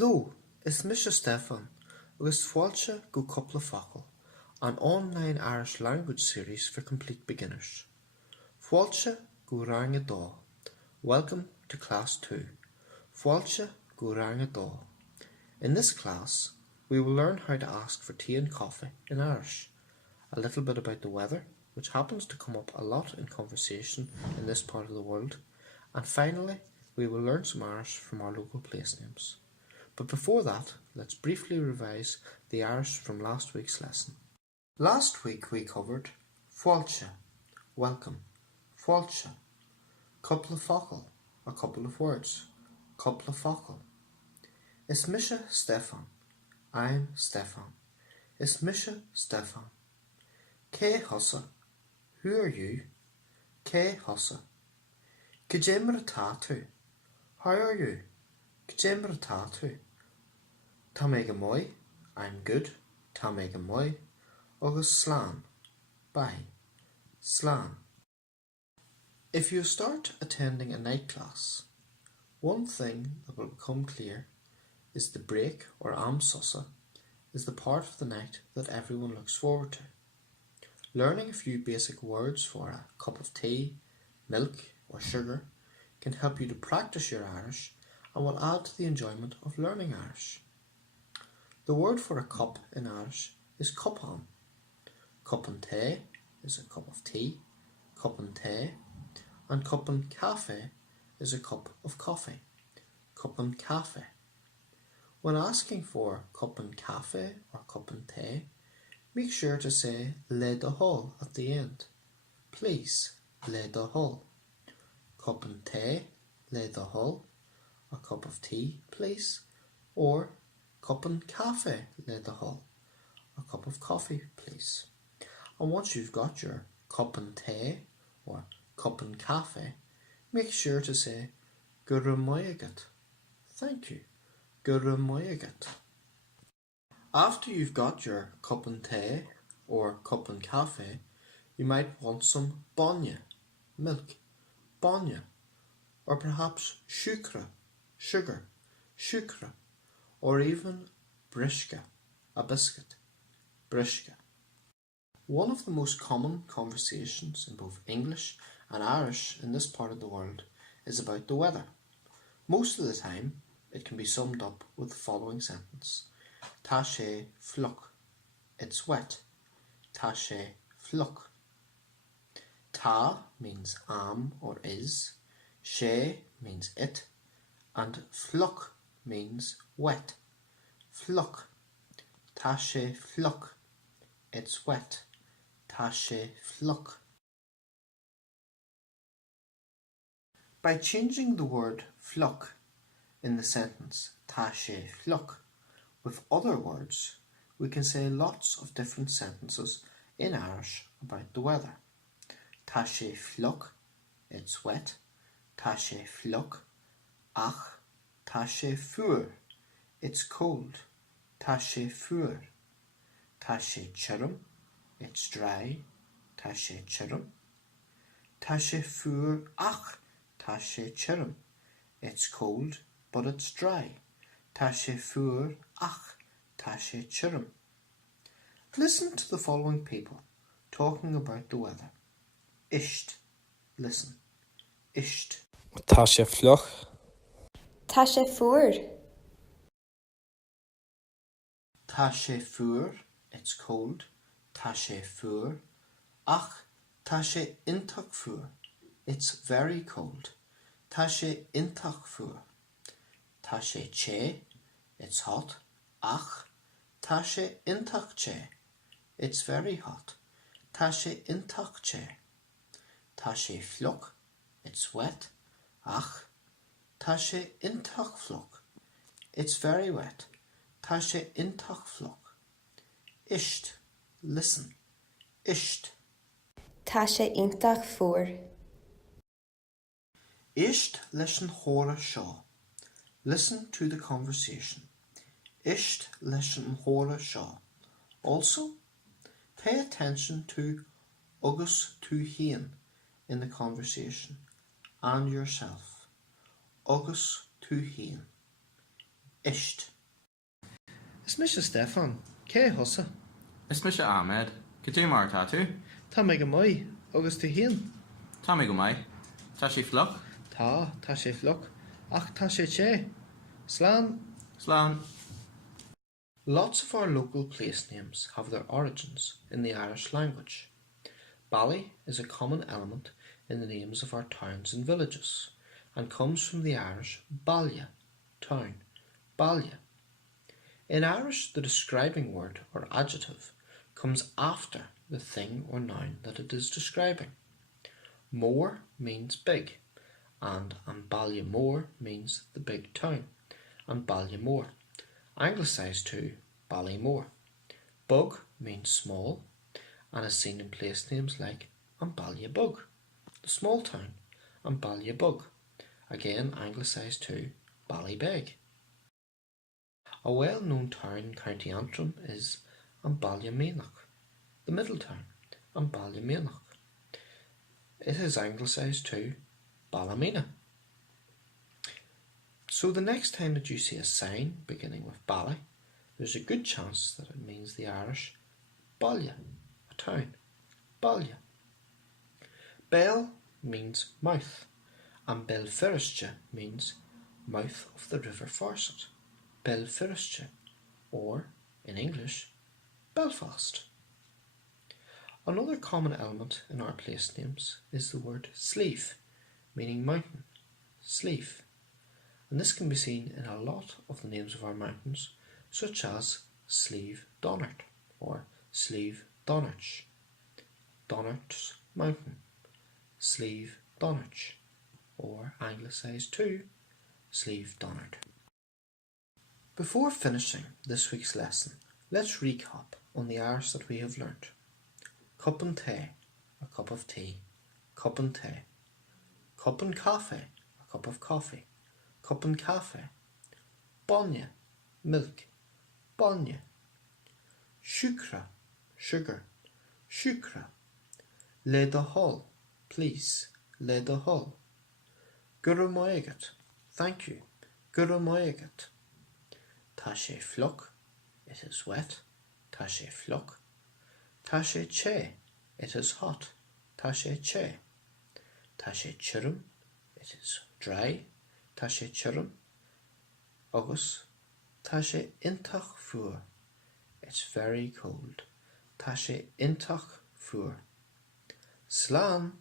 Hello, is Mr. Stefan agus fáilte go Cúpla Focal, an online Irish language series for complete beginners. Fáilte go ranga dá. Welcome to class 2. Fáilte go ranga dá. In this class, we will learn how to ask for tea and coffee in Irish, a little bit about the weather, which happens to come up a lot in conversation in this part of the world, and finally, we will learn some Irish from our local place names. But before that, let's briefly revise the Irish from last week's lesson. Last week we covered fáilte, welcome, fáilte, Cúpla Focal, a couple of words, Cúpla Focal. Is Mr. Stefan, I'm Stefan. Is Mr. Stefan. Cé hosa, who are you? Cé hosa. Cé tatu, how are you? Cé tatu. Tá mé go mói, I'm good, tá mé go mói, agus slán, bye, slán. If you start attending a night class, one thing that will become clear is the break or amsosa is the part of the night that everyone looks forward to. Learning a few basic words for a cup of tea, milk or sugar can help you to practice your Irish and will add to the enjoyment of learning Irish. The word for a cup in Irish is cupán. Cupán té is a cup of tea, cupán té, and cupán café is a cup of coffee, cupán café. When asking for cupán café or cupán té, make sure to say le do hol at the end. Please, le do hol. Cupán té, le do hol. A cup of tea, please. Or cupán café le do hol. A cup of coffee, please. And once you've got your cupán té or cupán café, make sure to say go raibh maith agat. Thank you. Go raibh maith agat. After you've got your cupán té or cupán café, you might want some bainne, milk, bainne, or perhaps sucre, sugar, sucre, or even brisca, a biscuit, brisca. One of the most common conversations in both English and Irish in this part of the world is about the weather. Most of the time, it can be summed up with the following sentence. Tá sé fluch. It's wet. Tá sé fluch. Tá means am or is. Sé means it. And fluch means wet. Fluch. Tá sé fluch. It's wet. Tá sé fluch. By changing the word fluch in the sentence tá sé fluch with other words, we can say lots of different sentences in Irish about the weather. Tá sé fluch, it's wet. Tá sé fluch, ach, tá sé fuair, it's cold. Tá sé fuair. Tá sé chirm, it's dry. Tá sé chirm. Tá sé fuair, ach, tá sé chirm, it's cold, but it's dry. Tá sé fuair, ach, tá sé chirm. Listen to the following people talking about the weather. Isht, listen. Isht. Tá sé fluch. Tá sé fuair. Tá sé fuair, it's cold. Tá sé fuair. Ach, tá sé intach fuair, it's very cold. Tá sé intach fuair. Tá sé ché, it's hot. Ach, tá sé intach ché, it's very hot. Tá sé intach ché. Tá sé fluch, it's wet. Ach, tá sé intach fluch, it's very wet. Tá sé intach fluch. Isht, listen. Isht. Tá sé intach fuair. Isht leis an chóra seo. Listen to the conversation. Isht leis an chóra seo. Also, pay attention to agus tú haon in the conversation and yourself. Agus tú haon. Isht. Is Mr. Stefan, cé hosa? Is me se Ahmed, go dtí mar tá tú? Tá mé go mai, agus tú hían. Tá mé go maiid. Tá sí floch? Tá sé floch, ach tá sé ché. Slán. Slán. Lots of our local place names have their origins in the Irish language. Bally is a common element in the names of our towns and villages, and comes from the Irish baile, town, baile. In Irish, the describing word or adjective comes after the thing or noun that it is describing. More means big, and Ballymore means the big town, and Ballymore, anglicised to Ballymore. Bug means small, and is seen in place names like Ballybug, the small town, and Ballybug, again anglicised to Ballybeg. A well-known town in County Antrim is Ballymenoch, the middle town, Ballymenoch. It is anglicised to Ballymena. So the next time that you see a sign beginning with Bally, there's a good chance that it means the Irish Ballia, a town, Ballia. Bell means mouth, and Belfiristche means mouth of the River Farset, Belfiristche, or, in English, Belfast. Another common element in our place names is the word sleeve, meaning mountain, sleeve, and this can be seen in a lot of the names of our mountains, such as Slieve Donart or Slieve Donarch, Donart's Mountain, Slieve Donarch, or anglicised to Slieve Donart. Before finishing this week's lesson, let's recap on the Irish that we have learnt. Cup and tea, a cup of tea, cup and tea. Cup and cafe, a cup of coffee, cup and cafe. Bonne, milk, bonne. Sucre, sugar, sucre. Le de hall, please, le de hall. Guramoegat, thank you, guramoegat. Tá sé floch, it is wet, tá sé floch. Tá sé che, it is hot, tá sé che. Tá sé chirrum, it is dry, tá sé chirrum. Agus, tá sé intach fuair, it's very cold, tá sé intach fuair. Slán.